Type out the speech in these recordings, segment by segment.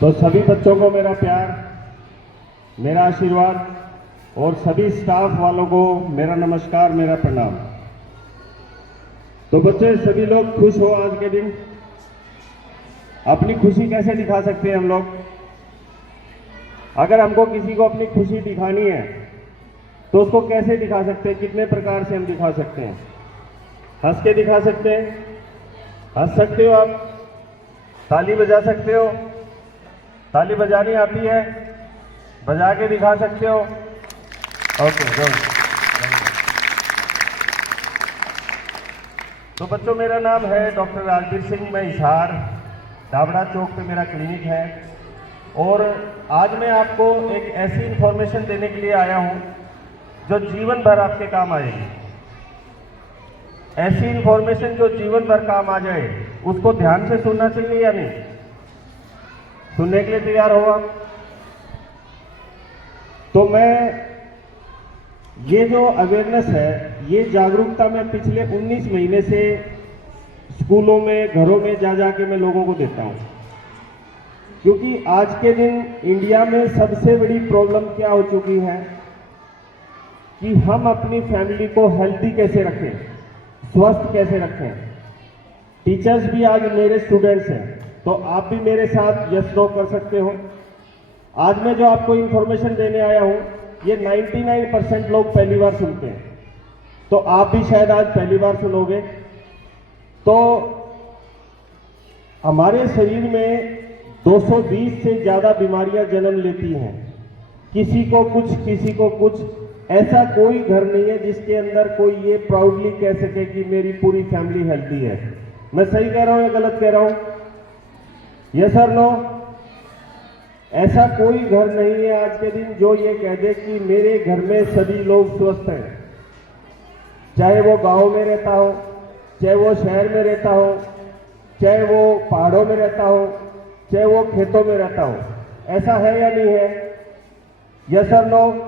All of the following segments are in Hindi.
तो सभी बच्चों को मेरा प्यार, मेरा आशीर्वाद और सभी स्टाफ वालों को मेरा नमस्कार, मेरा प्रणाम। तो बच्चे सभी लोग खुश हो आज के दिन। अपनी खुशी कैसे दिखा सकते हैं हम लोग? अगर हमको किसी को अपनी खुशी दिखानी है तो उसको कैसे दिखा सकते हैं? कितने प्रकार से हम दिखा सकते हैं? हंस के दिखा सकते हैं, हंस सकते हो आप, ताली बजा सकते हो, ताली बजानी आती है, बजा के दिखा सकते हो। Okay good. तो बच्चों मेरा नाम है डॉक्टर राजवीर सिंह, मैं हिसार दावड़ा चौक पे मेरा क्लिनिक है और आज मैं आपको एक ऐसी इंफॉर्मेशन देने के लिए आया हूं जो जीवन भर आपके काम आएगी। ऐसी इंफॉर्मेशन जो जीवन भर काम आ जाए, उसको ध्यान से सुनना चाहिए या नहीं? सुनने के लिए तैयार हो आप? तो मैं ये जो अवेयरनेस है, ये जागरूकता मैं पिछले 19 महीने से स्कूलों में, घरों में जा जाके मैं लोगों को देता हूं। क्योंकि आज के दिन इंडिया में सबसे बड़ी प्रॉब्लम क्या हो चुकी है कि हम अपनी फैमिली को हेल्दी कैसे रखें, स्वस्थ कैसे रखें। टीचर्स भी आज मेरे स्टूडेंट्स हैं, तो आप भी मेरे साथ यस नो कर सकते हो। आज मैं जो आपको इंफॉर्मेशन देने आया हूं, ये 99% लोग पहली बार सुनते हैं, तो आप भी शायद आज पहली बार सुनोगे। तो हमारे शरीर में 220 से ज्यादा बीमारियां जन्म लेती हैं, किसी को कुछ, किसी को कुछ। ऐसा कोई घर नहीं है जिसके अंदर कोई ये प्राउडली कह सके कि मेरी पूरी फैमिली हेल्दी है। मैं सही कह रहा हूं या गलत कह रहा हूं? यस और नो? ऐसा कोई घर नहीं है आज के दिन जो ये कह दे कि मेरे घर में सभी लोग स्वस्थ हैं। चाहे वो गांव में रहता हो, चाहे वो शहर में रहता हो, चाहे वो पहाड़ों में रहता हो, चाहे वो खेतों में रहता हो। ऐसा है या नहीं है? यस और नो?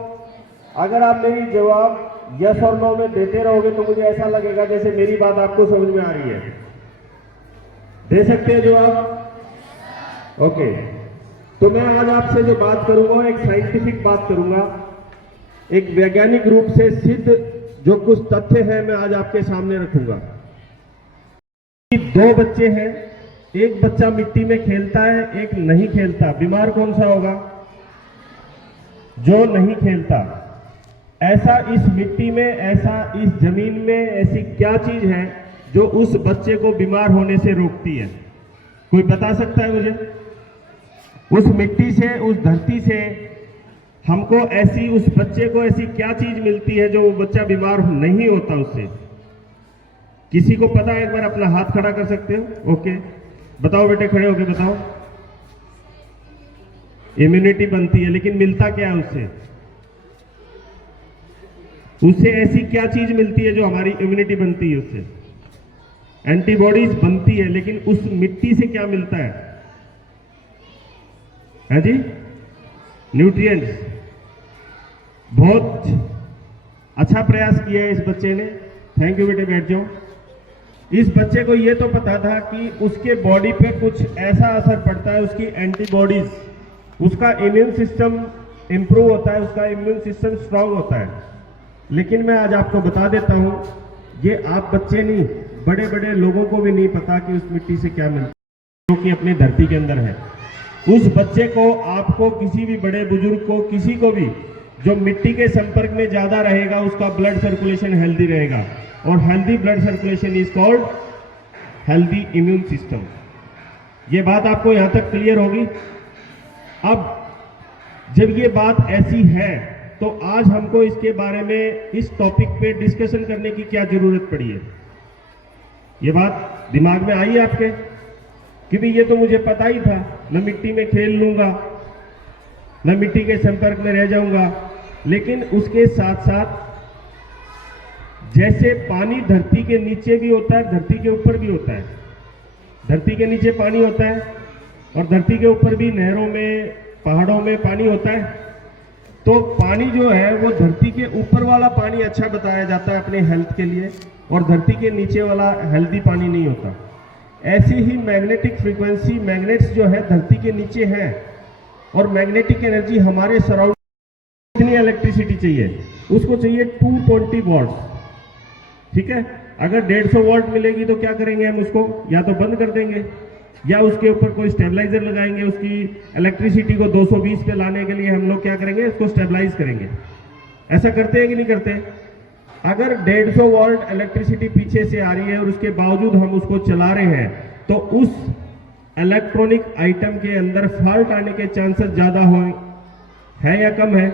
अगर आप मेरी जवाब यस और नो में देते रहोगे तो मुझे ऐसा लगेगा जैसे मेरी बात आपको समझ में आ रही है। दे सकते हैं जवाब? ओके। तो मैं आज आपसे जो बात करूंगा, एक साइंटिफिक बात करूंगा, एक वैज्ञानिक रूप से सिद्ध जो कुछ तथ्य है मैं आज आपके सामने रखूंगा। 2 बच्चे हैं, एक बच्चा मिट्टी में खेलता है, एक नहीं खेलता। बीमार कौन सा होगा? जो नहीं खेलता। ऐसा इस मिट्टी में, ऐसा इस जमीन में ऐसी क्या चीज है जो उस बच्चे को बीमार होने से रोकती है? कोई बता सकता है मुझे? उस मिट्टी से, उस धरती से हमको ऐसी, उस बच्चे को ऐसी क्या चीज मिलती है जो वो बच्चा बीमार नहीं होता उससे? किसी को पता है? एक बार अपना हाथ खड़ा कर सकते हो? ओके, बताओ बेटे, खड़े होके बताओ। इम्यूनिटी बनती है, लेकिन मिलता क्या है उससे? उससे ऐसी क्या चीज मिलती है जो हमारी इम्यूनिटी बनती है? उससे एंटीबॉडीज बनती है, लेकिन उस मिट्टी से क्या मिलता है? है जी? न्यूट्रिएंट्स। बहुत अच्छा प्रयास किया है इस बच्चे ने। थैंक यू बेटे, बैठ जाओ। इस बच्चे को यह तो पता था कि उसके बॉडी पे कुछ ऐसा असर पड़ता है, उसकी एंटीबॉडीज, उसका इम्यून सिस्टम इंप्रूव होता है, उसका इम्यून सिस्टम स्ट्रांग होता है। लेकिन मैं आज आपको बता देता हूं, ये आप बच्चे नहीं, बड़े बड़े लोगों को भी नहीं पता कि उस मिट्टी से क्या मिलता है, जो कि अपनी धरती के अंदर है। उस बच्चे को, आपको, किसी भी बड़े बुजुर्ग को, किसी को भी जो मिट्टी के संपर्क में ज्यादा रहेगा, उसका ब्लड सर्कुलेशन हेल्दी रहेगा, और healthy blood circulation is called healthy immune system. ये बात आपको यहां तक क्लियर होगी? अब जब ये बात ऐसी है तो आज हमको इसके बारे में, इस टॉपिक पे डिस्कशन करने की क्या जरूरत पड़ी है? ये बात दिमाग में आई है आपके कि भी ये तो मुझे पता ही था, मैं मिट्टी में खेल लूंगा, मैं मिट्टी के संपर्क में रह जाऊंगा। लेकिन उसके साथ साथ जैसे पानी धरती के नीचे भी होता है, धरती के ऊपर भी होता है। धरती के नीचे पानी होता है और धरती के ऊपर भी नहरों में, पहाड़ों में पानी होता है। तो पानी जो है वो धरती के ऊपर वाला पानी अच्छा बताया जाता है अपने हेल्थ के लिए, और धरती के नीचे वाला हेल्दी पानी नहीं होता। ऐसी ही मैग्नेटिक फ्रीक्वेंसी, मैग्नेट्स जो है धरती के नीचे हैं और मैग्नेटिक एनर्जी हमारे सराउंडिंग, कितनी इलेक्ट्रिसिटी चाहिए, उसको चाहिए 220 वॉट्स। ठीक है, अगर 150 वॉट मिलेगी तो क्या करेंगे हम, उसको या तो बंद कर देंगे या उसके ऊपर कोई स्टेबलाइजर लगाएंगे, उसकी इलेक्ट्रिसिटी को 220 पे लाने के लिए हम लोग क्या करेंगे, उसको स्टेबलाइज करेंगे। ऐसा करते हैं कि नहीं करते? अगर 150 वोल्ट इलेक्ट्रिसिटी पीछे से आ रही है और उसके बावजूद हम उसको चला रहे हैं, तो उस इलेक्ट्रॉनिक आइटम के अंदर फॉल्ट आने के चांसेस ज्यादा है या कम है?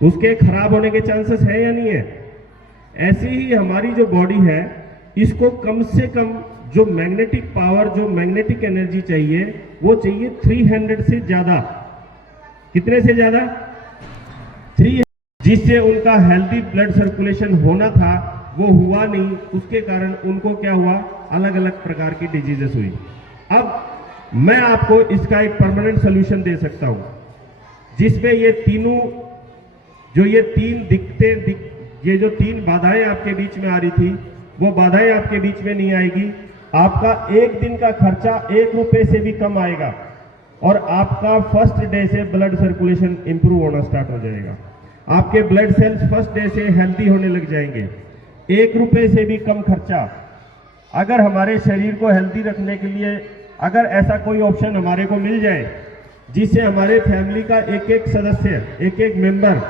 उसके खराब होने के चांसेस है या नहीं है? ऐसे ही हमारी जो बॉडी है, इसको कम से कम जो मैग्नेटिक पावर, जो मैग्नेटिक एनर्जी चाहिए, वो चाहिए 300 से ज्यादा। कितने से ज्यादा? 300, जिससे उनका हेल्दी ब्लड सर्कुलेशन होना था वो हुआ नहीं, उसके कारण उनको क्या हुआ, अलग अलग प्रकार की डिजीजेस हुई। अब मैं आपको इसका एक परमानेंट सोल्यूशन दे सकता हूं, जिसमें ये तीनों जो ये जो तीन बाधाएं आपके बीच में आ रही थी, वो बाधाएं आपके बीच में नहीं आएगी। आपका एक दिन का खर्चा 1 रुपए से भी कम आएगा और आपका फर्स्ट डे से ब्लड सर्कुलेशन इंप्रूव होना स्टार्ट हो जाएगा। आपके ब्लड सेल्स फर्स्ट डे से हेल्दी होने लग जाएंगे। 1 रुपए से भी कम खर्चा। अगर हमारे शरीर को हेल्दी रखने के लिए अगर ऐसा कोई ऑप्शन हमारे को मिल जाए, जिससे हमारे फैमिली का एक एक सदस्य, एक एक मेंबर